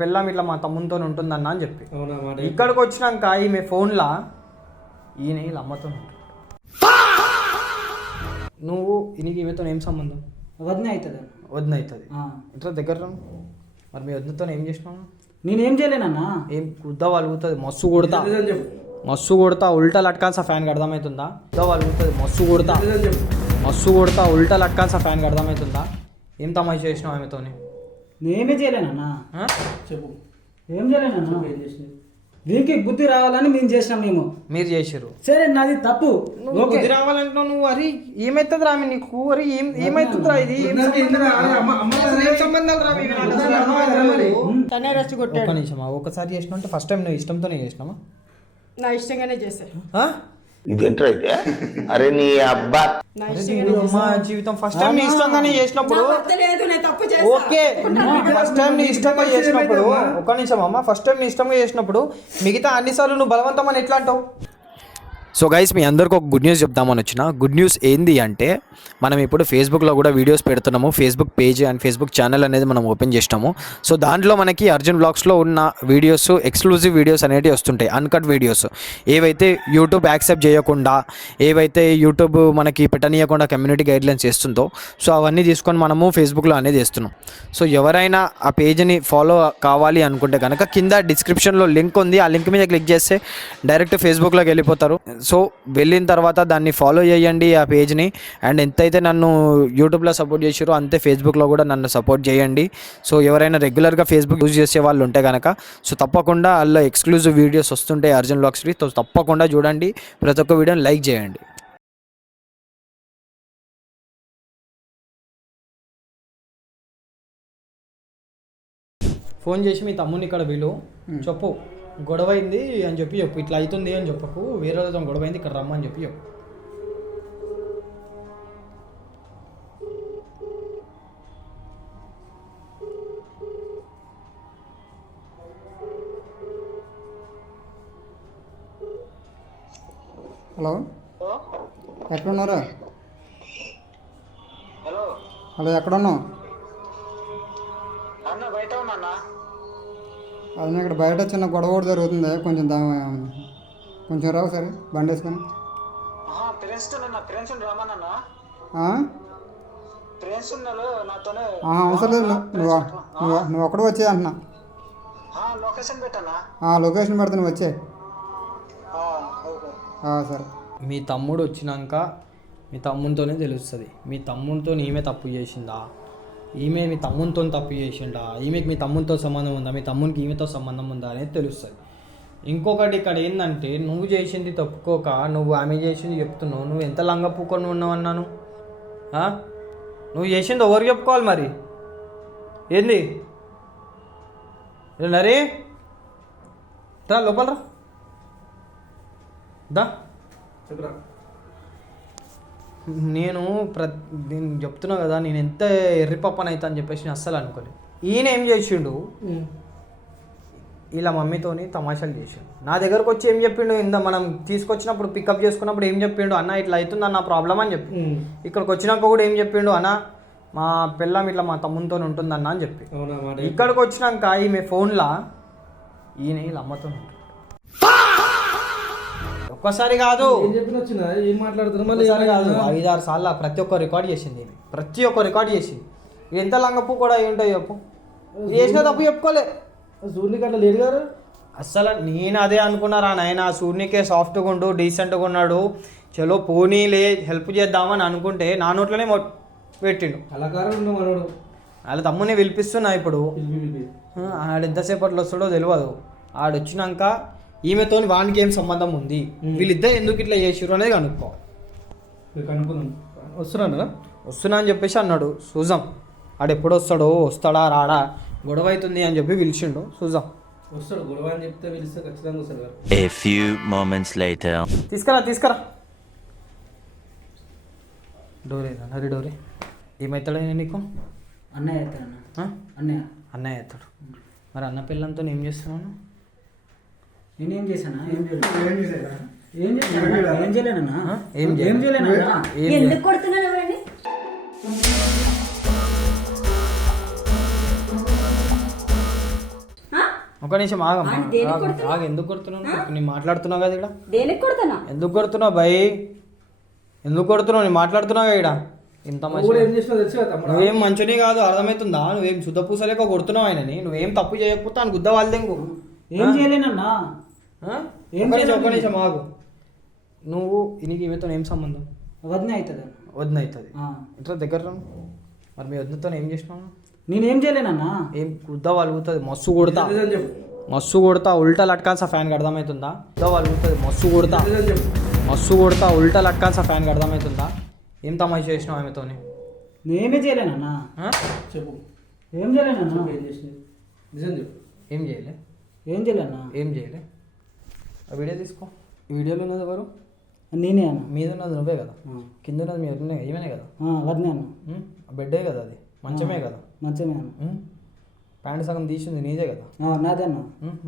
పెళ్ళాం ఇట్లా మా తమ్ముతో ఉంటుందన్న అని చెప్పి ఇక్కడికి వచ్చినాక ఈమె ఫోన్లా ఈయన వీళ్ళ అమ్మతో ఉంటాడు. నువ్వు ఈయనకి ఈమెతో ఏం సంబంధం? వదిన అవుతుంది. వదిన అవుతుంది ఇట్లా దగ్గర రా. మరి మీ వదినతో ఏం చేసినావు? నేనేం చేయలేనన్నా. ఏం కుద్దా వలుగుతుంది, మస్తు కొడతా మస్తు కొడతా, ఉల్టా లట్కాల్సా ఫ్యాన్కి అర్థమవుతుందా? కుద్దా వలుగుతుంది, మస్తు కొడతా ఉల్టా లట్కాల్సా ఫ్యాన్కి అర్థమవుతుందా? ఏం తమాషా చేసినావు ఆమెతోని? నేనే చేయలేనన్నా. చెప్పు ఏం చేయలేనన్నా. దీనికి బుద్ధి రావాలని మేము చేసినాం. మీరు చేసారు సరే, నాది తప్పు. బుద్ధి రావాలంటున్నావు నువ్వు. అరే ఏమైతుంది రా నీకు? అరే ఏమైతుంది రా? ఇది తనే రెస్ట్ కొట్టాడు. ఒక నిమిషమా, ఒకసారి చేసినా అంటే ఫస్ట్ టైం నువ్వు ఇష్టంతోనే చేసినావా? నా ఇష్టంగానే చేశాను. ఇదేంట్రా అయితే? అరే నీ అబ్బా, జీవితం ఫస్ట్ టైం నీ ఇష్టంగానే చేసినప్పుడు ఓకే. ఫస్ట్ టైం నీ ఇష్టంగా చేసినప్పుడు ఒక నిమిషం అమ్మ, ఫస్ట్ టైం నీ ఇష్టంగా చేసినప్పుడు మిగతా అన్నిసార్లు నువ్వు బలవంతం అని ఎట్లా అంటావు? సో గైస్, మీ అందరికీ ఒక గుడ్ న్యూస్ చెప్దామని వచ్చిన. గుడ్ న్యూస్ ఏంది అంటే, మనం ఇప్పుడు ఫేస్బుక్లో కూడా వీడియోస్ పెడుతున్నాము. Facebook page and Facebook channel అనేది మనం ఓపెన్ చేసినాము. సో దాంట్లో మనకి అర్జున్ బ్లాగ్స్లో ఉన్న వీడియోస్, ఎక్స్క్లూజివ్ వీడియోస్ అనేవి వస్తుంటాయి, అన్కట్ వీడియోస్. ఏవైతే యూట్యూబ్ యాక్సెప్ట్ చేయకుండా, ఏవైతే యూట్యూబ్ మనకి పెట్టనీయకుండా కమ్యూనిటీ గైడ్లైన్స్ చేస్తుందో, సో అవన్నీ తీసుకొని మనము ఫేస్బుక్లో అనేది చేస్తున్నాం. సో ఎవరైనా ఆ పేజ్ని ఫాలో కావాలి అనుకుంటే కనుక కింద డిస్క్రిప్షన్లో లింక్ ఉంది. ఆ లింక్ మీద క్లిక్ చేస్తే డైరెక్ట్ ఫేస్బుక్లోకి వెళ్ళిపోతారు. సో వెళ్ళిన తర్వాత దాన్ని ఫాలో చేయండి ఆ పేజ్ని. అండ్ ఎంతైతే నన్ను యూట్యూబ్లో సపోర్ట్ చేసారో అంతే ఫేస్బుక్లో కూడా నన్ను సపోర్ట్ చేయండి. సో ఎవరైనా రెగ్యులర్గా ఫేస్బుక్ యూజ్ చేసే వాళ్ళు ఉంటే కనుక సో తప్పకుండా అందులో ఎక్స్క్లూజివ్ వీడియోస్ వస్తుంటాయి అర్జున్ బ్లాగ్స్వి. సో తప్పకుండా చూడండి, ప్రతి ఒక్క వీడియోని లైక్ చేయండి. ఫోన్ చేసి మీ తమ్ముని ఇక్కడ వీలు చెప్పు, గొడవ అయింది అని చెప్పి చెప్పు. ఇట్లా అవుతుంది అని చెప్పకు, వేరే రోజు గొడవ అయింది ఇక్కడ రమ్మని చెప్పి చెప్పు. హలో, ఎక్కడున్నారా? హలో, ఎక్కడున్నావు? అది ఇక్కడ బయట చిన్న గొడవ కూడా జరుగుతుంది. కొంచెం రావు సరే, బండి వేసుకొని. అవసరం లేదు, నువ్వు ఒక్కడు వచ్చే అంటున్నా. లొకేషన్ పెడతా, నువ్వు వచ్చే. సరే. మీ తమ్ముడు వచ్చినాక మీ తమ్మునితోనే తెలుస్తుంది. మీ తమ్మునితో ఈమె తప్పు చేసిందా, ఈమె మీ తమ్మునితో తప్పు చేసిండా, ఈమెకి మీ తమ్మునితో సంబంధం ఉందా, మీ తమ్మునికి ఈమెతో సంబంధం ఉందా అనేది తెలుస్తుంది. ఇంకొకటి ఇక్కడ ఏంటంటే, నువ్వు చేసింది తప్పుకోక నువ్వు ఆమె చేసింది చెప్తున్నావు. నువ్వు ఎంత లంగపూకొని ఉన్నావు అన్నాను? నువ్వు చేసింది ఎవరు చెప్పుకోవాలి మరి? ఏంది నరే? రా లోపల రా, దా. నేను చెప్తున్నా కదా, నేను ఎంత ఎర్రిపప్పని అవుతా అని చెప్పేసి అస్సలు అనుకోలేదు. ఈయన ఏం చేసిండు, ఇలా మమ్మీతోని తమాషాలు చేసిండు. నా దగ్గరకు వచ్చి ఏం చెప్పిండు, మనం తీసుకొచ్చినప్పుడు పికప్ చేసుకున్నప్పుడు ఏం చెప్పిండు, అన్న ఇట్లా అవుతుంది అన్న ప్రాబ్లం అని చెప్పి. ఇక్కడికి వచ్చినాక కూడా ఏం చెప్పిండు, అన్న మా పెళ్ళాం ఇట్లా మా తమ్ముతో ఉంటుందన్న అని చెప్పి. ఇక్కడికి వచ్చినాక ఈమె ఫోన్లా ఈయన వీళ్ళ అమ్మతో ఉంటాడు. ఒక్కసారి కాదు, ఏం మాట్లాడుతున్నా, 5-6 సార్లు ప్రతి ఒక్క రికార్డ్ చేసింది. ప్రతి ఒక్క రికార్డ్ చేసింది. ఎంత లంగపు కూడా ఏంటో చెప్పు. చేసిన తప్పు చెప్పుకోలే. సూర్యునికి అట్లా లేడు గారు అస్సలు. నేను అదే అనుకున్నారా నాయన, సూర్యునికే సాఫ్ట్గా ఉండు, డీసెంట్గా ఉన్నాడు, చలో పోనీలే హెల్ప్ చేద్దామని అనుకుంటే నా నోట్లోనే పెట్టిండు. వాళ్ళ తమ్ముని పిలిపిస్తున్నా ఇప్పుడు. ఆడు ఎంతసేపట్లో వస్తాడో తెలియదు. ఆడు వచ్చినాక ఈమెతో వానికి ఏం సంబంధం ఉంది, వీళ్ళిద్దరు ఎందుకు ఇట్లా చేసిర్రు అనేది కనుక్కోవాలి. వస్తున్నా అని చెప్పేసి అన్నాడు. చూద్దాం ఆడు ఎప్పుడు వస్తాడో, వస్తాడా రాడా, గొడవ అవుతుంది అని చెప్పి పిలిచిండు. చూద్దాం. వస్తాడు గొడవ అని చెప్తే పిలిస్తే ఖచ్చితంగా వస్తాడు. A few moments later. తీసుకురా డోరే నరి డోరే. ఏమవుతాడు నీకు? అన్నయ్య అవుతాడు. అన్నయ్య అవుతాడు. మరి అన్న పిల్లలతో ఏం చేస్తున్నాను? నేనేం చేశానా? ఏం చేయలేనా? ఎందుకు కొడుతున్నాను? ఒక నిమిషం ఆగమ్మా. ఆయన దేనికి ఆగు, కొడుతున్నావు? ఆగు. ఎందుకు కొడుతున్నావు? నేను మాట్లాడుతున్నావు కదా ఇక్కడ. దేనికి కొడుతున్నా? ఎందుకు కొడుతున్నావు భయ్? ఎందుకు కొడుతున్నావు? నేను మాట్లాడుతున్నావు ఇక్కడ. ఇంత మంచి ఏం చేసినా తెలుసు కదా తమ్ముడు. నువ్వేం మంచిని కాదు, అర్థమవుతుందా? నువ్వేం శుద్ధ పూసలేక కొడుతున్నావు ఆయనని. నువ్వేం తప్పు చేయకపోతే ఆయన గుద్ద వాళ్ళదెంగు. ఏం చేయలేనన్నా. ఏం ఒక నిమిషం ఆగు. నువ్వు నీకు ఈమెతో ఏం సంబంధం? వదిన అవుతుంది. వదిన అవుతుంది. ఇట్లా దగ్గర రా. మరి మీ వదినతో ఏం చేసినావు? నేనేం చేయలేనన్నా. ఏం గుద్ద వాళ్ళుతుంది, మస్తు కొడతా, మస్తు కొడతా. ఉల్టా లట్కాల్సా ఫ్యాన్కి అర్థమవుతుందా? గుద్ద వాళ్ళుతుంది, మస్తు కొడతా, మస్తు కొడతా. ఉల్టా లట్కాల్సా ఫ్యాన్కి అర్థమవుతుందా? ఏం తమాష చేసినావు ఆమెతో? నేనేమే చేయలేనన్నా. చెప్పు. ఏం చేయలేనన్నా. ఏం చేయలే? ఏం చేయలేనా. ఏం చేయలే. ఆ వీడియో తీసుకో. ఈ వీడియోలో ఉన్నది ఎవరు? నేనే అన్న. మీద ఉన్నది నువ్వే కదా, కింద ఉన్నది మీ వదినే ఏమనే కదా. వదినే అన్న. బెడ్డే కదా, అది మంచమే కదా. మంచమే అన్న. ప్యాంట్ సగం తీసింది నీదే కదా. నాదే అన్న.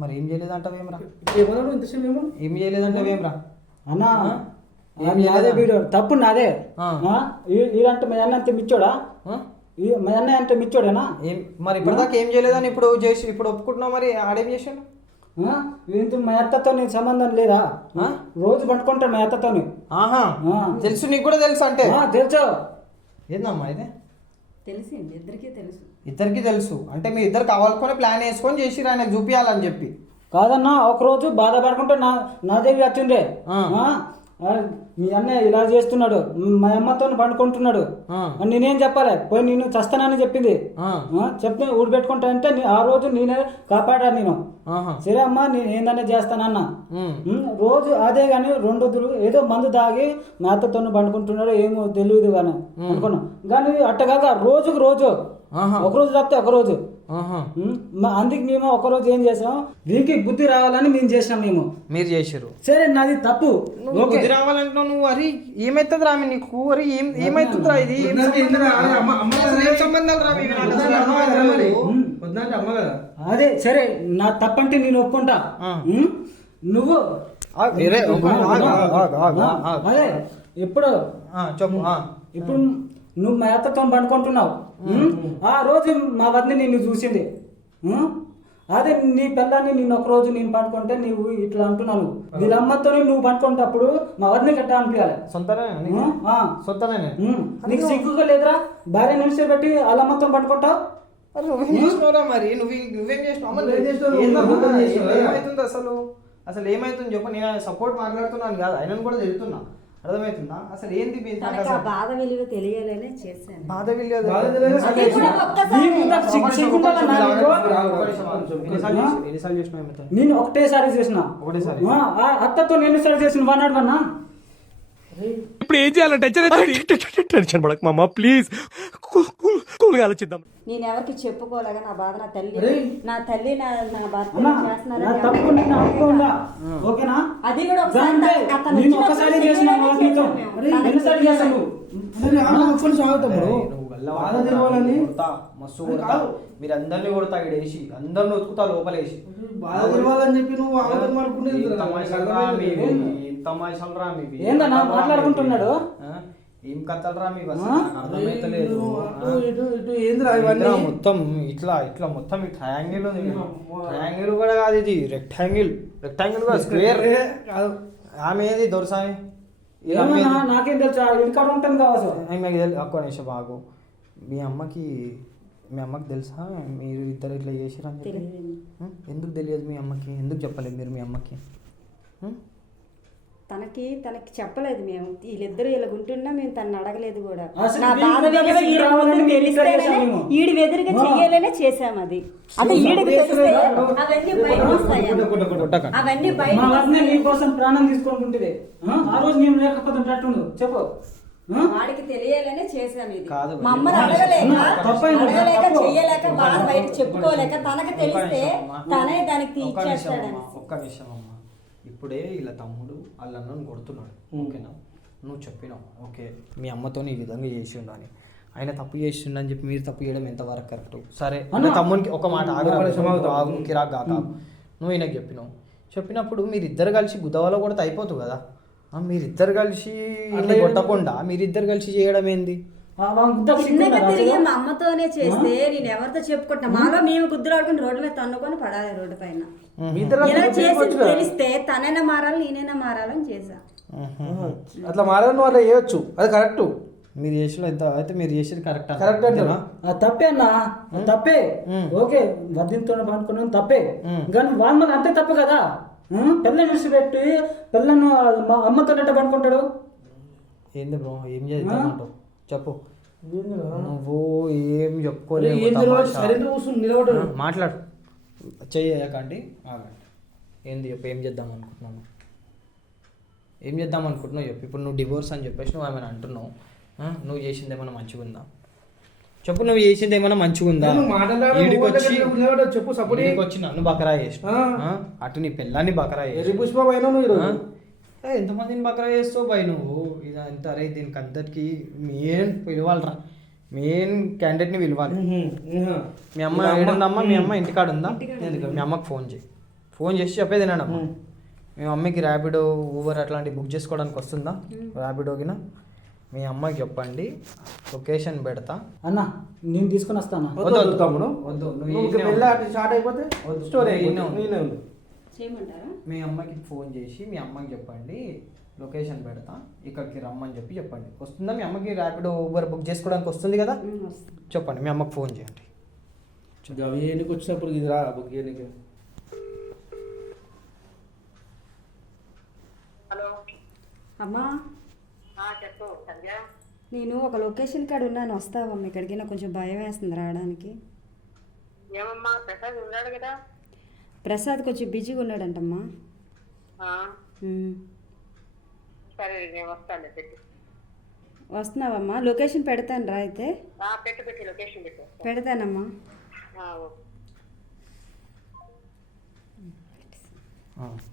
మరి ఏం చేయలేదంటావేమ్రా? ఏమన్నా ఏం చేయలేదంటావేమ్రా? అన్నా నాదే వీడియో తప్పు నాదే. ఇదంటే మా అన్న అంతే మిచ్చోడా? మా అన్న అంటే మిచ్చోడేనా? ఏం మరి ఇప్పటిదాకా ఏం చేయలేదని ఇప్పుడు చేసి ఇప్పుడు ఒప్పుకుంటున్నావు. మరి ఆడేం చేసాడు? మా అత్తతో సంబంధం లేదా? రోజు పట్టుకుంటాను మా అత్తతో. ఆహా, తెలుసు నీకు కూడా తెలుసు అంటే? తెలుసు. ఏందమ్మా ఇది? తెలిసింది, ఇద్దరికీ తెలుసు. ఇద్దరికి తెలుసు అంటే మీ ఇద్దరు కావాలనుకుని ప్లాన్ వేసుకొని చేసిరు ఆయనకు చూపించాలని చెప్పి. కాదన్నా, ఒకరోజు బాధపడుకుంటే నాదేవి వచ్చిండే. మీ అన్నయ్య ఇలా చేస్తున్నాడు, మా అమ్మతో పండుకుంటున్నాడు. నేనేం చెప్పాలి? పోయి నేను చస్తానని చెప్పింది. చెప్తే ఊడిపెట్టుకుంటా అంటే ఆ రోజు నేనే కాపాడా నేను. సరే అమ్మా నేను ఏందనే చేస్తానన్నా. రోజు అదే కానీ 2 రోజులు ఏదో మందు తాగి మా అత్తతో పండుకుంటున్నాడు, ఏమో తెలియదు కానీ అనుకున్నాం. కానీ అట్టగాక రోజుకు రోజు, ఒకరోజు తప్పితే ఒకరోజు. అందుకు మేము ఒకరోజు ఏం చేసాం, దీనికి బుద్ధి రావాలని మేము చేసినాం. మీరు చేసారు సరే, నాది తప్పు. బుద్ధి రావాలంటున్నావు నువ్వు. అరే ఏమైతుంది రా నీకు? అరే ఏమైతుంది రా? ఇది సంబంధాలు రా. అదే సరే, నా తప్పంటే నేను ఒప్పుకుంటా. నువ్వు అదే ఇప్పుడు చెప్పు. ఇప్పుడు నువ్వు మా అత్తతో పండుకుంటున్నావు. ఆ రోజు మా వదిన నిన్ను చూసింది. అదే నీ పిల్లాన్ని నిన్ను ఒక రోజు నేను పండుకుంటే నువ్వు ఇట్లా అంటున్నాను. వీళ్ళ అమ్మతో నువ్వు పండుకునేటప్పుడు మా వదిన గట్ట అనిపించాలి. సొంతనే నీకు సిగ్గుగా లేదురా? భార్య నిలిచి పెట్టి వాళ్ళ అమ్మతో పండుకుంటావు. మరి నువ్వేం చేసినావు? ఏమైతుంది అసలు ఏమైతుంది చెప్పు. నేను సపోర్ట్ మాట్లాడుతున్నాను కాదు, ఆయనను కూడా తెలుస్తున్నా. అర్థమవుతుందా? అసలు ఏంది బాధ విలువ తెలియాలనే చేశాను. బాధ విలువ నేను ఒకటేసారి చేసిన. అత్తతో ఎన్నిసార్లు చేసిన వాడినా? ఇప్పుడు ఏం చేయాలంటే టెన్షన్ పడక మామ, ప్లీజ్ కూల్గా ఆలోచిద్దాం. నేను ఎవరికి చెప్పుకోలేగా నా బాధ. నా తల్లి నా భర్త చేస్తున్నారు. అది కూడా మస్తు కొడతా. మీరు అందరినీ కొడతా, ఇక్కడ వేసి అందరిని ఉతుకుతా లోపలేసి. మాట్లాడుకుంటున్నాడు. ఏం కథలు రా మీ? అర్థమైతలేదు. మొత్తం ఇట్లా ఇట్లా మొత్తం ఈ ట్రయాంగిల్ ఉంది. ట్రయాంగిల్ కూడా కాదు, ఇది రెక్టాంగిల్. రెక్టాంగిల్ కూడా స్క్వేర్ కాదు. ఆమె ఏది దొరసాని? నాకేం తెలుసు, ఇంటికాడ ఉంటాను కావచ్చు. ఒక్క నిమిషం బాగు. మీ అమ్మకి తెలుసా మీరు ఇద్దరు ఇట్లా చేసారని చెప్పి? ఎందుకు తెలియదు మీ అమ్మకి? ఎందుకు చెప్పలేదు మీరు మీ అమ్మకి? తనకి చెప్పలేదు. మేము వీళ్ళిద్దరు ఇలా ఉంటున్నా మేము తనని అడగలేదు కూడా. నా బాధ ఈడి ఎదురుగా చెయ్యాలనే చేసాము. అది అదే ఈడికి తెలిస్తే అవన్నీ బయట వస్తాయి. అవన్నీ బయట కోసం ప్రాణం తీసుకుంటుంటే ఆ రోజు మేము లేకపోతే చెప్పు. వాడికి తెలియాలనే చేసాము. ఇది కాదు, మా అమ్మని అడగలేక చెయ్యలేక బాధ బయట చెప్పుకోలేక తనకు తెలిస్తే తనే దానికి ఇచ్చేస్తాడని. ఒక్క నిమిషం అమ్మ. ఇప్పుడే ఇలా తమ్ముడు వాళ్ళ అన్నను కొడుతున్నాడు, ఓకేనా? నువ్వు చెప్పినావు ఓకే మీ అమ్మతో ఈ విధంగా చేసిండు అని. ఆయన తప్పు చేసిండు అని చెప్పి మీరు తప్పు చేయడం ఎంతవరకు కరెక్ట్? సరే తమ్మునికి ఒక మాట ఆగు, కిరాక్ కాక నువ్వు ఈయనకు చెప్పినప్పుడు మీరిద్దరు కలిసి గుద్దవలో కొడితే అయిపోతుంది కదా. మీరిద్దరు కలిసి కొట్టకుండా మీరిద్దరు కలిసి చేయడం ఏంది? చిన్నగా తిరిగి మా అమ్మతోనే చేస్తే నేను ఎవరితో చెప్పుకుంటా మాలో మేము గుద్దులు ఆడుకుని రోడ్డు మీద తన్నుకొని పడాలి రోడ్డు పైన ఇలా చేసి తెలిస్తే తనైనా మారాలి నేనైనా మారాలని చేసా. అట్లా మారాలని వాళ్ళు వేయొచ్చు, అది కరెక్ట్. మీరు చేసిన అయితే మీరు చేసేది కరెక్ట్ కరెక్ట్ అంటేనా? తప్పే అన్నా, తప్పే. ఓకే వద్దంతో పండుకున్నాను తప్పే, కానీ వాళ్ళ మీద అంతే తప్పు కదా. పిల్లని విడిచిపెట్టి పిల్లను మా అమ్మతో పండుకుంటాడు. ఏంది బ్రో ఏం చేద్దామంటావు చెప్పు. నువ్వు ఏం చెప్పుకోలేదు, మాట్లాడు. చెయ్యకండి ఆగండి. ఏంది చెప్పు, ఏం చేద్దాం అనుకుంటున్నాను, ఏం చేద్దాం అనుకుంటున్నావు చెప్పు. ఇప్పుడు నువ్వు డివోర్స్ అని చెప్పేసి నువ్వు ఏమైనా అంటున్నావు, నువ్వు చేసింది ఏమైనా మంచిగా ఉందా చెప్పు. నువ్వు చేసింది ఏమైనా మంచిగా ఉందా? చెప్పు. సపోర్ట్ వచ్చి నన్ను బకరా చేసిన, అటు నీ పిల్లాన్ని బకరా చేసి ఎంతమందిని బకరా చేస్తావు బై నువ్వు. ఇదంతా అరే దీనికి అందరికి మెయిన్ పిలవాలరా, మెయిన్ క్యాండిడేట్ని పిలవాలి. మీ అమ్మ ఏడుందమ్మా? మీ అమ్మ ఇంటికాడ ఉందా? మీ అమ్మకి ఫోన్ చేయి, ఫోన్ చేసి చెప్పేది నేనమ్మా మీ మమ్మీకి ర్యాపిడో ఊబర్ అట్లాంటివి బుక్ చేసుకోవడానికి వస్తుందా? ర్యాపిడోకినా మీ అమ్మకి చెప్పండి, లొకేషన్ పెడతా. అన్న నేను తీసుకొని వస్తాను. వద్దు తమ్ముడు, వద్దు స్టార్ట్ అయిపోతే స్టోరీ చేయమంటారా? మీ అమ్మకి ఫోన్ చేసి మీ అమ్మకి చెప్పండి లొకేషన్ పెడతా, ఇక్కడికి రమ్మని చెప్పండి. వస్తుందా మీ అమ్మకి? ర్యాపిడో ఊబర్ బుక్ చేసుకోవడానికి వస్తుంది కదా, చెప్పండి. మీ అమ్మకి ఫోన్ చేయండి. అవి ఏనికి వచ్చినప్పుడు ఇది రా బుక్ చేయడానికి. అమ్మా నేను ఒక లొకేషన్ కాడ ఉన్నాను, వస్తావమ్మా ఇక్కడికి? నాకు కొంచెం భయం వేస్తుంది రావడానికి. ప్రసాద్ కొంచెం బిజీగా ఉన్నాడంటమ్మా. వస్తున్నావమ్మా? లొకేషన్ పెడతాను రా అయితే. పెడతానమ్మా.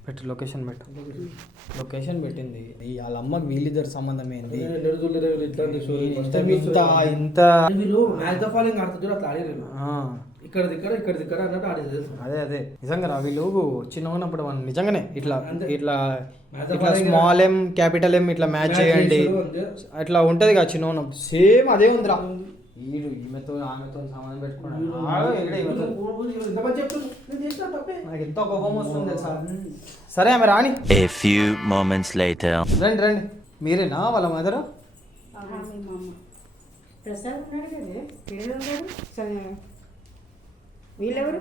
పెట్టు, లొకేషన్ పెట్టు. లొకేషన్ పెట్టింది. వాళ్ళ అమ్మకి వీళ్ళిద్దరు సంబంధం ఏంది? ఇంత అదే అదే నిజంగా రా. వీళ్ళు చిన్న ఉన్నప్పుడు మనం నిజంగానే ఇట్లా ఇట్లా ఇట్లా స్మాల్ ఎం క్యాపిటల్ ఎం ఇట్లా మ్యాచ్ చేయండి అట్లా ఉంటది కదా చిన్న ఉన్నప్పుడు. సేమ్ అదే ఉందిరా. వీడు ఈమెతో ఆమెతో సంబంధం పెట్టుకున్నాడు. నాకు ఎంతో కోపం వస్తుంది సార్. సరే ఆమె రాని. A few moments later. రండి రండి. మీరేనా వాళ్ళ మదరు? ప్రసాద్ ఉన్నాడు కదా, వీళ్ళెవరు?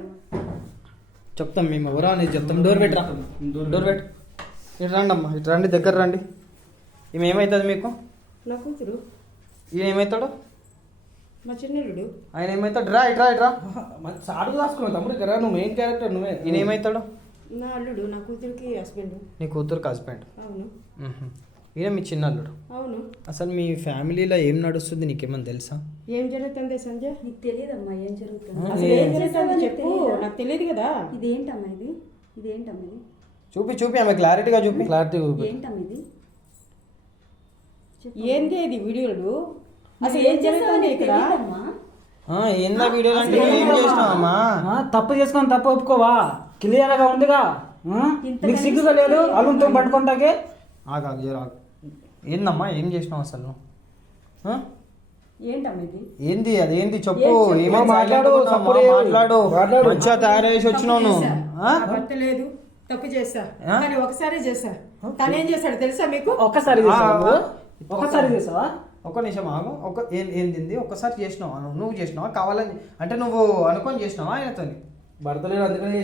చెప్తాం మేము ఎవరా అనేది చెప్తాం. డోర్ పెట్టరా, డోర్ పెట్టు. ఇటు రండి అమ్మా, ఇటు రండి, దగ్గర రండి. ఈమె ఏమవుతుంది మీకు? నా కూతురు. ఈయన ఏమవుతాడు? మా చిన్నరుడు. ఆయన ఏమవుతాడు? రా ఇట్రా ఇట్రా. సాడు రాసుకున్నావు తమ్ముడు ఇక్కడ, నువ్వు మెయిన్ క్యారెక్టర్ నువ్వే. ఈయన ఏమవుతాడు? నా అల్లుడు, నా కూతురికి హస్బెండ్. నీ కూతురుకి హస్బెండ్? అవును. ఈయన మీ చిన్న అల్లుడు? అవును. అసలు మీ ఫ్యామిలీలో ఏం నడుస్తుంది నీకేమన్నా తెలుసా? ఏం జరుగుతుంది సంజయ్? నీకు తెలియదమ్మా ఏం జరుగుతుంది? చెప్పు, నాకు తెలియదు కదా. ఇదేంటమ్మా ఇది? ఇదేంటమ్మా ఇది? చూపి ఆమె క్లారిటీగా చూపి. క్లారిటీ ఏంటమ్మా ఇది? ఏంటి ఇది వీడియోలు? అసలు ఏం జరుగుతుంది ఇక్కడ? ఏందా వీడియో అంటే ఏం చేసినావమ్మా? తప్పు చేసుకొని తప్పు ఒప్పుకోవా? క్లియర్ గా ఉందిగా. నీకు సిగ్గుగా లేదు అల్లుతో పట్టుకుంటాకే? ఏందమ్మా ఏం చేసినావు అసలు? ఏంటమ్మా ఇది? ఏంది అదేంది చెప్పు. ఏమో మాట్లాడు, మంచిగా తయారు చేసి వచ్చినావు నువ్వు. భర్త లేదు, తప్పు చేస్తా కానీ ఒకసారి చేస్తా. తనేం చేశాడు తెలుసా మీకు? ఒక్కసారి చేసావా? ఒక్క నిమిషం ఆగు. ఏంది ఒక్కసారి చేసినావా? నువ్వు చేసినావా కావాలని అంటే నువ్వు అనుకొని చేసినావా ఆయనతో? భర్త లేదు అందుకని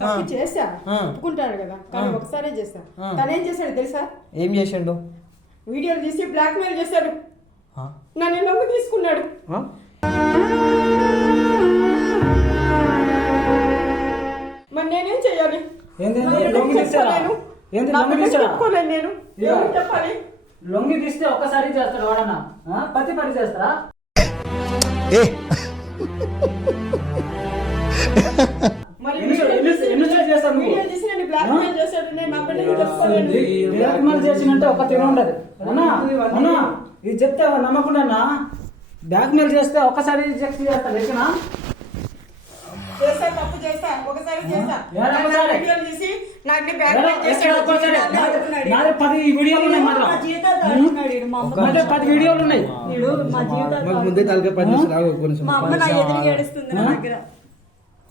తప్పు చేసా ఒప్పుకుంటాడు కదా, కానీ ఒకసారి చేస్తా. తనేం చేశాడు తెలుసా? ఏం చేసిండు? వీడియోలు తీసి బ్లాక్ మెయిల్ చేశాడు, నన్ను నమ్ము తీసుకున్నాడు. మరి నేనేం చెయ్యాలి? నేను చెప్పాలి. లొంగి తీస్తే ఒక్కసారి చేస్తాడు వాడన్నా? పది పని చేస్తారా? చేసినంటే ఒక తిన ఉండదు అన్నా. ఇది చెప్తే నమ్మకుండా బ్లాక్ మెయిల్ చేస్తే ఒక్కసారి రిజెక్ట్ చేస్తాడు. ఎక్కనా చేసా తప్పు చేసా ఒకసారి చేసా ఏడా ఒకసారి? వీడియోలు తీసి నాకు నీ ఏడా? బ్యాక్ ఎక్కడ ఒక్కసారి? నాది 10 వీడియోలు ఉన్నాయి మళ్ళా. మా జీవితాలు తాడుకున్నాడు వీడు. మా అమ్మ నాది 10 వీడియోలు ఉన్నాయి. వీడు మా జీవితాలు మాకు ముందే తలకాయ పని చేసి రావు కొంచెం మా అమ్మ నా ఎదురు ఏడుస్తుంది నా దగ్గర.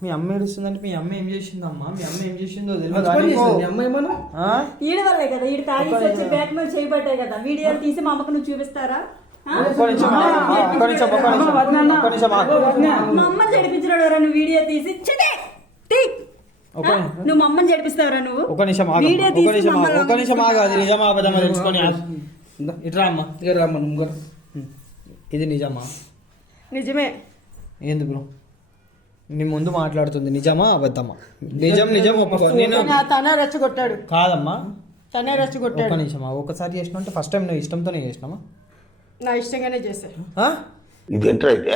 మీ అమ్మ ఏడుస్తుందంటే మీ అమ్మ ఏం చేసిందమ్మా? మీ అమ్మ ఏం చేసిందో మంచి తెలియదు పని కానీ చేసింది. మీ అమ్మాయి మనం ఆ? ఈడ వల్లే కదా ఈడు తాగేసి వచ్చి బ్యాక్ మెయిల్ చేయబట్టే కదా వీడియోలు తీసి మా అమ్మకు నువ్వు చూపిస్తారా? ఆ? ఒక్క నిమిషం ఆగు, ఒక్క నిమిషం, ఒక్క నిమిషం, ఒక్క నిమిషం ఆగు. మా అమ్మని జడిపించినాడు నువ్వు వీడియో తీసి చిటే టీ. ఒక్క ఆ? నువ్వు మా అమ్మని జడిపిస్తావురా నువ్వు? ఒక నిమిషం ఆగు, వీడియో ఒక తీసి నిమిషం ఆగు, మమ్మల్ని ఒక నిమిషం ఆగు. అది నిజమా అబద్ధమా తెలుసుకొని ఆగు. ఇట్రా అమ్మా. ఇక రమ్మ ముంగర ఇది నిజమా? నిజమే. ఏంది బ్రో నీ ముందు మాట్లాడుతుంది నిజమా అబద్ధమా? నిజం నిజం ఒప్పుకో. నేను తనే రెచ్చగొట్టాడు, కాదమ్మా, తనే ఒక్క రెచ్చగొట్టాడు. నిమిషం ఆగు. ఒకసారి చేసినా అంటే ఫస్ట్ టైం నువ్వు ఇష్టంతోనే చేసినామా? నా ఇష్టంగానే చేశా, ఆ? ఇదేంట్రా అయితే?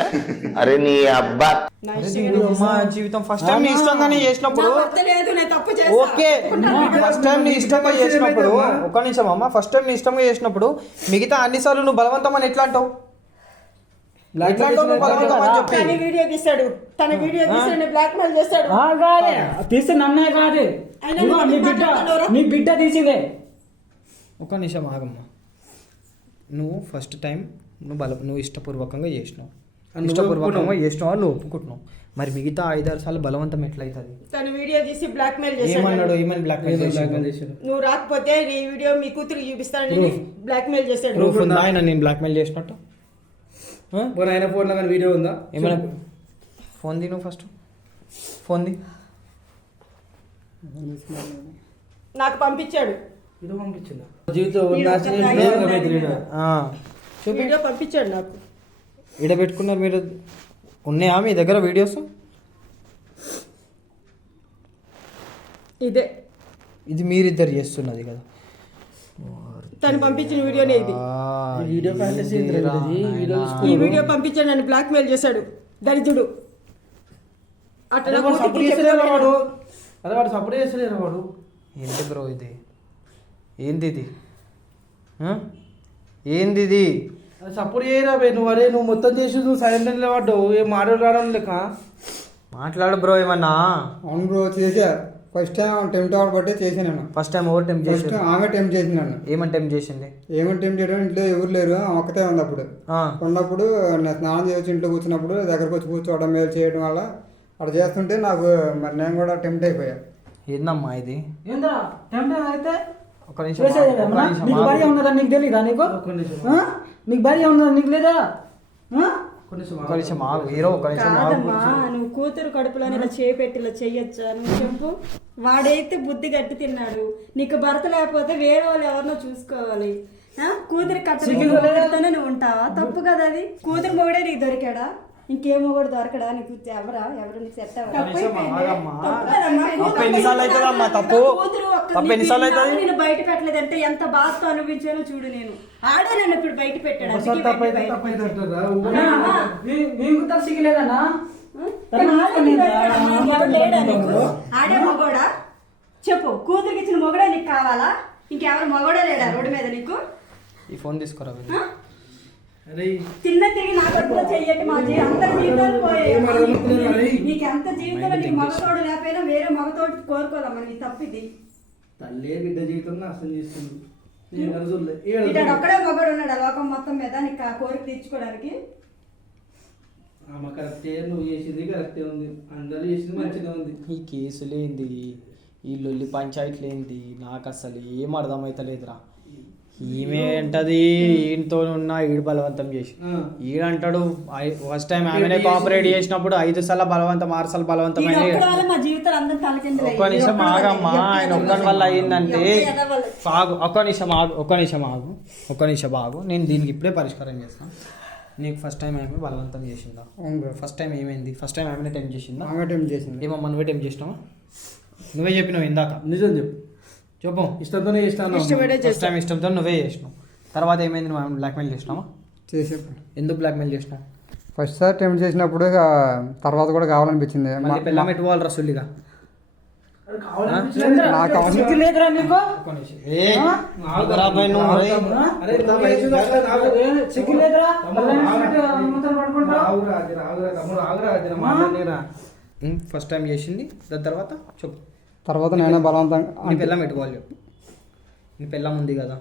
అరే నీ అబ్బా నా అరే ఇష్టంగానే దేవుడు, చేశా. మా జీవితం ఫస్ట్ టైం నీ ఇష్టంగానే చేసినప్పుడు నా భర్త లేదు, నేను తప్పు చేశా. ఓకే ఫస్ట్ టైం నీ ఇష్టంగా చేసినప్పుడు ఒక్క నిమిషం అమ్మా, ఫస్ట్ టైం నీ ఇష్టంగా చేసినప్పుడు మిగతా అన్నిసార్లు నువ్వు బలవంతం అని ఎట్లా అంటావు? ఎట్లా అంటావు నువ్వు బలవంతం అని చెప్పి? తన వీడియో తీశాడు, తన వీడియో తీసి బ్లాక్ మెయిల్ చేశాడు. ఆ కాదే తీసి నన్నే కాదు. అయినా ఇదిగో నువ్వు నీ బిడ్డ మాట్లాడుతున్నావురా? నీ బిడ్డ తీసిదే. ఒక నిమిషం ఆగమ్మా. నువ్వు ఫస్ట్ టైం నువ్వు ఇష్టపూర్వకంగా చేసినావు, ఇష్టపూర్వకంగా చేసినావు, నువ్వు ఒప్పుకుంటున్నావు. మరి మిగతా 5-6 సార్లు బలవంతం ఎట్లయితుంది? తన వీడియో తీసి బ్లాక్ మెయిల్ చేశాడు. ఏమన్నాడు? ఏమని బ్లాక్ మెయిల్ చేశాడు. నువ్వు రాకపోతే నీ వీడియో మీ కూతురు చూపిస్తానని బ్లాక్ మెయిల్ చేశాడు. ప్రూఫ్ ఉందా ఆయన నేను బ్లాక్ మెయిల్ చేసినట్టు? ఆ? పోనీ ఆయన ఫోన్లో కానీ వీడియో ఉందా? ఏమైనా ఫోన్ ది నువ్వు ఫస్ట్ ఫోన్ ది. నాకు పంపించాడు, వీడియో పంపించిందా? జీవితం వీడియో నాశనం చెప్తా. చేసి వేగమైతే ఆ. చూపి వీడియో పంపించాడు నాకు. ఈడ పెట్టుకున్నారు మీరు. ఉన్నాయా మీ దగ్గర వీడియోస్? ఇదే ఇది మీరిద్దరు చేస్తున్నది కదా? తను పంపించిన వీడియోనే ఇది. ఆ, వీడియో ఫ్యాంటసీ ఇదిరా ఇది వీడియో నాయనా. ఈ వీడియో పంపించాడు, నన్ను బ్లాక్ మెయిల్ చేశాడు దరిద్రుడు. అట్లా నా కూతురికి సపోర్ట్ చేస్తలేరు చెప్పాడు. వాడు. అదే వాడు సపోర్ట్ చేస్తలేరు వాడు. ఏంటి బ్రో ఇది? ఏంది ఇది? ఆ? ఏంది ఇది? అది సపోర్ట్ చేయరా బే నువ్వు. అరే నువ్వు మొత్తం చేసి నువ్వు సైలెంట్ పడ్డావు. ఏం మాట్లాడడం లెక్క. మాట్లాడు బ్రో ఏమన్నా. అవును బ్రో చేశా. ఫస్ట్ టైం టెంప్ట్ అవ్వబట్టే చేశాను నేను. ఫస్ట్ టైం ఎవరు టెంప్ ఫస్ట్ చేసి ఆమె టెంప్ట్ చేసింది నన్ను. ఏమని టెంప్ చేసింది? ఏమని టెంప్ట్ చేయడం, ఇంట్లో ఎవరు లేరు, ఆమె ఒక్కతే ఉంది అప్పుడు. ఆ, ఉన్నప్పుడు నేను స్నానం చేయొచ్చు, ఇంట్లో కూర్చున్నప్పుడు దగ్గరకు వచ్చి కూర్చోవడం మేలు చేయడం వల్ల అక్కడ చేస్తుంటే నాకు మరి నేను కూడా టెంప్ట్ అయిపోయా. ఏందమ్మా ఇది? ఏంద్రా టెంప్ట్ అయితే ఒక నిమిషం చేసేది ఆగు, ఏమన్నా? ఒక నిమిషం నీకు ఆగు. భార్య ఉన్నదా నీకు తెలీదా నీకు? ఒక్క నిమిషం. ఆ? నీకు భార్య ఉన్నదా నీకు లేదా? ఆ? ఒక నిమిషం ఆగు హీరో, ఒక నిమిషం ఆగు. కాదమ్మా నువ్వు కూతురు కడుపులోనే ఇలా చేపెట్టి ఇలా చెయ్యొచ్చా నువ్వు చెప్పు? వాడైతే బుద్ధి గట్టి తిన్నాడు. నీకు భర్త లేకపోతే వేరే వాళ్ళు ఎవరినో చూసుకోవాలి. ఆ? కూతురు కట్టతోనే నువ్వు ఉంటావా? తప్పు కదా అది. కూతురు మొగుడే నీకు దొరికాడా? ఇంకేం మొగుడు దొరకడా నీకు? ఎవరు నీకు సెట్ ఒక నిమిషం ఆగమ్మా. తప్పు ఎన్నిసార్లు అవుతుందమ్మా? తప్పు తప్పు ఎన్నిసార్లు అవుతుంది? నేను బయట పెట్టలేదంటే ఎంత బాధతో అనుభవించానో చూడు. నేను ఆడే నన్ను ఇప్పుడు బయట పెట్టాడు. అందుకే ఒకసారి తప్పు అయితే బయట తప్పు అయితే అంటారా? నీకు కూడా సిగ్గులేదన్నా? ఆడే మగోడా? చెప్పు, కూతురికి ఇచ్చిన మొగడే నీకు కావాలా? ఇంకెవరు మగోడే లేడా రోడ్డు మీద నీకు? ఈ ఫోన్ తీసుకురా వీళ్ళు. ఆ? అరే తిన్న తిరిగి నా కడుపులో చెయ్యటి మా అందరి జీవితాలు పోయాయి. ఏం అడగమంటున్నారు మరి? నీకు ఎంత జీవితంలో నీకు మగతోడు లేకపోయినా వేరే మగతోడు కోరుకోవాలా మనం? ఈ తప్పిది. తల్లే బిడ్డ జీవితం నాశనం చేస్తుంది. నేను అనుకోలే. ఇతడు ఒక్కడే మగడు ఉన్నాడు ఆ లోకం మొత్తం మీద నీకు ఆ కోరిక తీర్చుకోవడానికి. ఆమె కరెక్టే, నువ్వు చేసింది కరెక్టే ఉంది. అందరూ చేసింది మంచిగా ఉంది. ఈ కేసులేంది, ఈ లొల్లి పంచాయతీలు ఏంది, నాకు అసలు ఏం అర్థమైతలేదురా. ఈమె అంటది ఈయనతో ఉన్న ఈడు బలవంతం చేసి, ఈడంటాడు ఫస్ట్ టైం ఆమెనే కోఆపరేట్ చేసినప్పుడు 5 సార్లు బలవంతం 6 సార్లు బలవంతం ఈయన అని. ఒక్కడి వల్ల మా జీవితాలు అందరం తలకిందులయ్యాయి. ఒక్క నిమిషం ఈయన ఒక్కడి ఆగమ్మా. వల్ల, ఆయన ఒక్కడి వల్ల అయిందంటే ఆగు, ఒక్క నిమిషం ఆగు, ఒక్క నిమిషం ఆగు, ఒక్క నిమిషం ఆగు. నేను దీనికి ఇప్పుడే పరిష్కారం చేస్తాను. నీకు ఫస్ట్ టైం ఆమె బలవంతం చేసిందా? అవును బ్రో. ఫస్ట్ టైం ఏమైంది? ఫస్ట్ టైం ఆమెనే టైం చేసిందా? ఆమె టెంప్ట్ చేసింది. ఏమమ్మా నువ్వే టైం చేసినావా? నువ్వే చెప్పినావు ఇందాక. నిజం చెప్పు. చెప్పు. ఇష్టంతోనే చేస్తాను. ఇష్టపడే ఫస్ట్ టైం ఇష్టంతో నువ్వే చేసినావు. తర్వాత ఏమైంది? నువ్వు ఆమెను బ్లాక్మెయిల్ చేసినావా? చేసేప్పుడు ఎందుకు బ్లాక్మెయిల్ చేసినావు? ఫస్ట్ సార్ టెంప్ట్ చేసినప్పుడు ఇక తర్వాత కూడా కావాలనిపించింది. మళ్ళీ పిల్ల పెట్టుకోవాలి రసుల్లిగా. నాకు అవసరం సిగ్గు లేదురా నీకు? అరే తమ్ముడు చేసింది అట్లా నాకు. సిగ్గు లేదురా? తమ్ముడు ముద్దలు పడుకుంటా? రావురా, అది రావురా తమ్ముడు, ఆగురా, అది నా మాట వినరా. ఫస్ట్ టైం చేసింది దాని తర్వాత చెప్పు. తర్వాత నేనే బలవంతంగా నీ పెళ్ళాం పెట్టుకోవాలి చెప్పు. నీ పెళ్ళాం ఉంది కదా,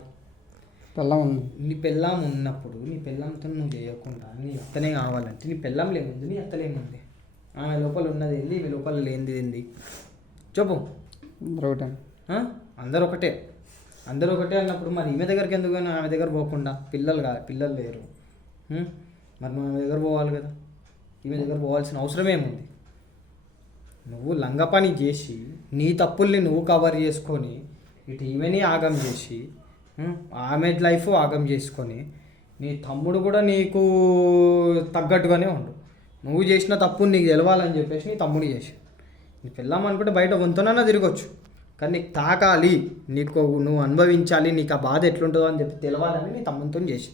పిల్లం ఉంది. నీ పెళ్ళాం ఉన్నప్పుడు నీ పెళ్ళాంతో నువ్వు చేయకుండా నీ అత్తనే కావాలంటే నీ పెళ్ళాం లేముంది, నీ అత్తలేముంది, ఆమె లోపల ఉన్నది ఏంది, ఈమె లోపల లేనిది ఏంది చెప్పు. ఒకటే అందరూ ఒకటే, అందరూ ఒకటే అన్నప్పుడు మరి ఈమె దగ్గరికి ఎందుకు ఆమె దగ్గర పోకుండా, పిల్లలు లేరు, మరి నువ్వు ఆమె దగ్గర పోవాలి కదా, ఈమె దగ్గర పోవాల్సిన అవసరం ఏముంది? నువ్వు లంగ పని చేసి నీ తప్పుల్ని నువ్వు కవర్ చేసుకొని ఇటు ఈమెని ఆగం చేసి ఆమె లైఫ్ ఆగం చేసుకొని నీ తమ్ముడు కూడా నీకు తగ్గట్టుగానే ఉండు. నువ్వు చేసిన తప్పు నీకు తెలవాలని చెప్పేసి నీ తమ్ముడు చేసి నీకు వెళ్ళామనుకుంటే బయట వంతోనన్నా తిరగచ్చు, కానీ నీకు తాకాలి, నీకు నువ్వు అనుభవించాలి, నీకు ఆ బాధ ఎట్లుంటుందో అని చెప్పి తెలవాలని నీ తమ్ముతో చేసి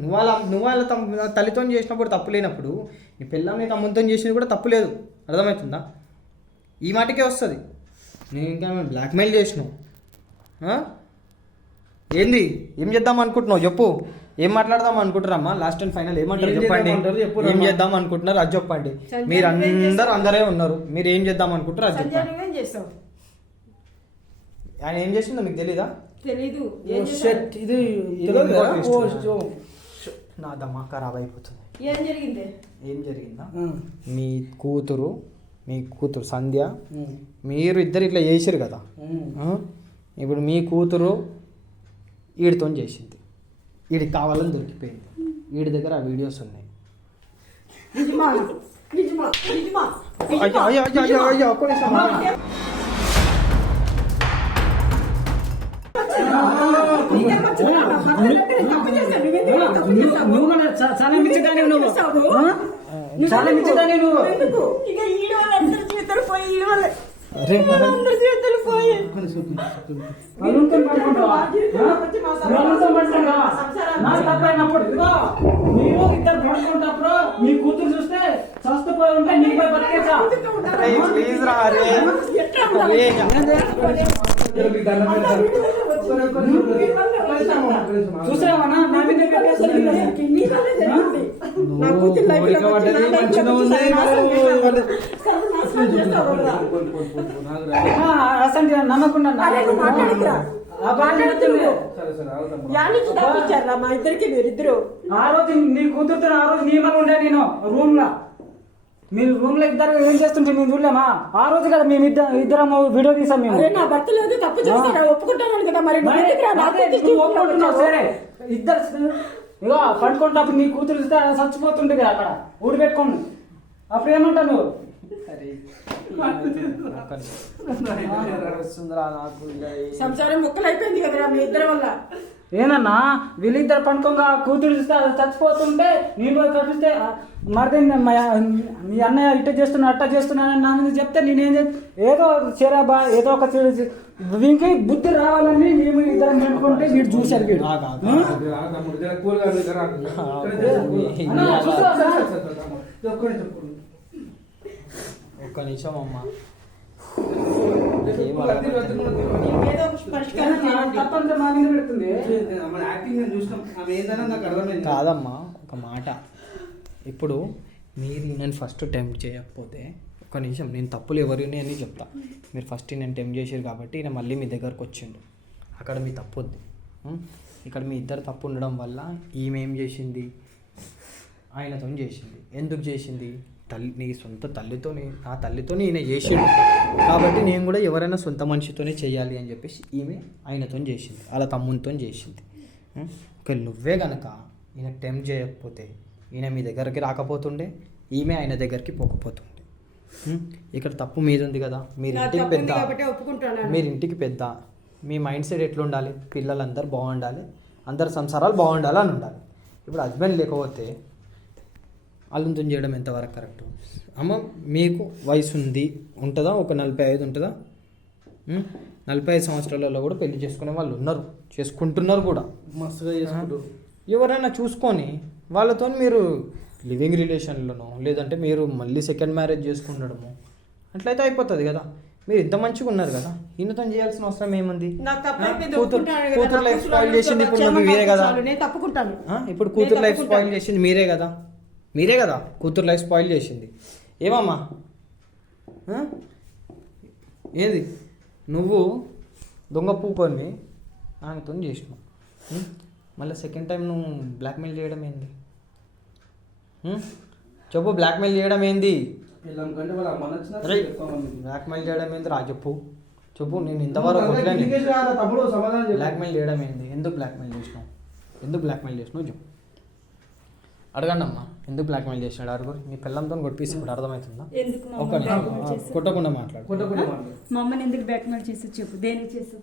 నువ్వు వాళ్ళ తల్లితో చేసినప్పుడు తప్పు లేనప్పుడు నీ పిల్లని తమ్ముతో చేసినది కూడా తప్పు లేదు. అర్థమవుతుందా? ఈ మాటకే వస్తుంది. నేను ఇంకా బ్లాక్మెయిల్ చేసినావు, ఏంది ఏం చేద్దాం అనుకుంటున్నావు చెప్పు, ఏం మాట్లాడదాం అనుకుంటారమ్మా? లాస్ట్ అండ్ ఫైనల్ ఏమంటారు చెప్పండి, ఏం చేద్దాం అనుకుంటున్నారు అది చెప్పండి. మీరు అందరే ఉన్నారు, మీరు ఏం చేద్దాం అనుకుంటారు అది సంజయ్ చెప్పండి. నువ్వేం చేస్తావు? ఆయన ఏం చేసిందో మీకు తెలీదా? తెలీదు. నా దమ్మా ఖరాబ్ అయిపోతుంది. ఏం జరిగింది? ఏం జరిగిందా? మీ కూతురు సంధ్య, మీరు ఇద్దరు ఇట్లా చేసారు కదా, ఇప్పుడు మీ కూతురు వీడితో చేసింది, వీడికి కావాలని దొరికిపోయింది, వీడి దగ్గర ఆ వీడియోస్ ఉన్నాయి. నిజమా? నిజమా? నిజమా? అయ్యో ఒక్క నిమిషం. నువ్వు చాలా మించుతానే నువ్వు చాలా మించుతానే నువ్వు. ఇక ఈ వాళ్ళందరి జీవితాలు పోయి ఈ వాళ్ళందరి జీవితాలు పోయి వాళ్ళతో పడుకుంటావా? వాళ్ళతో పడుకుంటావా? నా తప్పైనప్పుడు ఇదిగో మీరు ఇద్దరు పడుకుంటప్పుడు మీ కూతురు చూస్తే చస్తుపోయి ఉంటే నీకు పోయి బతికేసా? ప్లీజ్ రా రే. చూసావా నా మీద అసలు నమ్మకుండా మా ఇద్దరికి మీరిద్దరు ఆ రోజు నీ కూతురుతో ఆ రోజు నీ మన ఉండే నేను రూమ్ లా, మీరు రూమ్ లో ఇద్దరు ఏం చేస్తుంటే మేము చూడలేమా? ఆ రోజు కదా మేము ఇద్దరం వీడియో తీసాం మేము. నా భర్త లేదు తప్పు చేస్తాడు ఒప్పుకుంటాను కదా, మరి ఒప్పుకుంటున్నావు సరే. ఇద్దరు ఇగో పడుకుంటప్పుడు నీ కూతురు చూస్తే చచ్చిపోతుంటుంది అక్కడ ఊడి పెట్టుకోండి, అప్పుడు ఏమంటావు నువ్వు? సంసారం ముక్కలు అయిపోయింది కదరా మీ ఇద్దరి వల్ల. ఏనన్నా వీళ్ళిద్దరు పండుకోగా కూతురు చూస్తే అది చచ్చిపోతుంటే నేను కనిపిస్తే మరిదే మీ అన్నయ్య ఇట్ట చేస్తున్నా అట్ట చేస్తున్నానని నా మీద చెప్తే నేనేం ఏదో చేరాబా ఏదో ఒక వీనికి బుద్ధి రావాలని మేము ఇద్దరం పెట్టుకుంటే వీడు చూశారు వీడు. ఒక్క నిమిషం అమ్మా. కాదమ్మా ఒక మాట, ఇప్పుడు మీరు నేను ఫస్ట్ టెంప్ట్ చేయకపోతే ఒక నిమిషం నేను తప్పులు ఎవరిని అని చెప్తా. మీరు ఫస్ట్ నేను టెంప్ట్ చేసారు కాబట్టి నేను మళ్ళీ మీ దగ్గరకు వచ్చిండు, అక్కడ మీ తప్పు వద్దు. ఇక్కడ మీ ఇద్దరు తప్పు ఉండడం వల్ల ఈమె ఏం చేసింది, ఆయనతో చేసింది. ఎందుకు చేసింది? నీ సొంత తల్లితోనే, నా తల్లితోనే ఈయన చేసిండు కాబట్టి నేను కూడా ఎవరైనా సొంత మనిషితోనే చేయాలి అని చెప్పేసి ఈమె ఆయనతో చేసింది, అలా తమ్మునితో చేసింది. ఒక నువ్వే గనక ఈయన టెంప్ట్ చేయకపోతే ఈయన మీ దగ్గరికి రాకపోతుండే, ఈమె ఆయన దగ్గరికి పోకపోతుండే. ఇక్కడ తప్పు మీద ఉంది కదా, మీరు ఇంటికి పెద్ద, మీరు ఇంటికి పెద్ద, మీ మైండ్ సెట్ ఎట్లా ఉండాలి? పిల్లలందరూ బాగుండాలి, అందరు సంసారాలు బాగుండాలి అని ఉండాలి. ఇప్పుడు హస్బెండ్ లేకపోతే అల్లుంతం చేయడం ఎంతవరకు కరెక్ట్? అమ్మ మీకు వయసు ఉంటుందా? ఒక 45 ఉంటుందా? 45 సంవత్సరాలలో కూడా పెళ్లి చేసుకునే వాళ్ళు ఉన్నారు, చేసుకుంటున్నారు కూడా, మస్తుగా చేసుకుంటారు. ఎవరైనా చూసుకొని వాళ్ళతో మీరు లివింగ్ రిలేషన్లోనో లేదంటే మీరు మళ్ళీ సెకండ్ మ్యారేజ్ చేసుకుండడము అట్లయితే అయిపోతుంది కదా. మీరు ఇంత మంచిగా ఉన్నారు కదా, ఈయనతో చేయాల్సిన అవసరం ఏముంది? కూతురు లైఫ్ స్పాయిల్ చేసింది ఇప్పుడు మీరే కదా. ఇప్పుడు కూతురు లైఫ్ స్పాయిల్ చేసింది మీరే కదా, కూతురు లైఫ్ స్పాయిల్ చేసింది. ఏమమ్మా ఆ? ఏది నువ్వు దొంగ పూకొని ఆమెతో చేసినావు. మళ్ళీ సెకండ్ టైం నువ్వు బ్లాక్మెయిల్ చేయడం ఏంది? చెప్పు, బ్లాక్మెయిల్ చేయడం ఏంది? వీళ్ళకంటే వాళ్ళ అమ్మ నచ్చిన అరే, బ్లాక్మెయిల్ చేయడం ఏంది రా? చెప్పు చెప్పు. నేను ఇంతవరకు వదిలేను. తమ్ముడు సమాధానం చెప్పు. బ్లాక్మెయిల్ చేయడం ఏంది? ఎందుకు బ్లాక్మెయిల్ చేసినావు? ఎందుకు బ్లాక్మెయిల్ చేసినావు చెప్పు. అడగండి అమ్మా, ఎందుకు బ్లాక్మెయిల్ చేసినాడు? అడుగు. నీ పిల్లంతో కొట్టిస్తే ఇప్పుడు అర్థమవుతుందా? ఎందుకు ఒక్క నిమిషం, కొట్టకుండా మాట్లాడు. కొట్టకుండా మాట్లాడు. మా అమ్మని ఎందుకు బ్లాక్మెయిల్ చేసి చెప్పు, దేనికి చేసావు?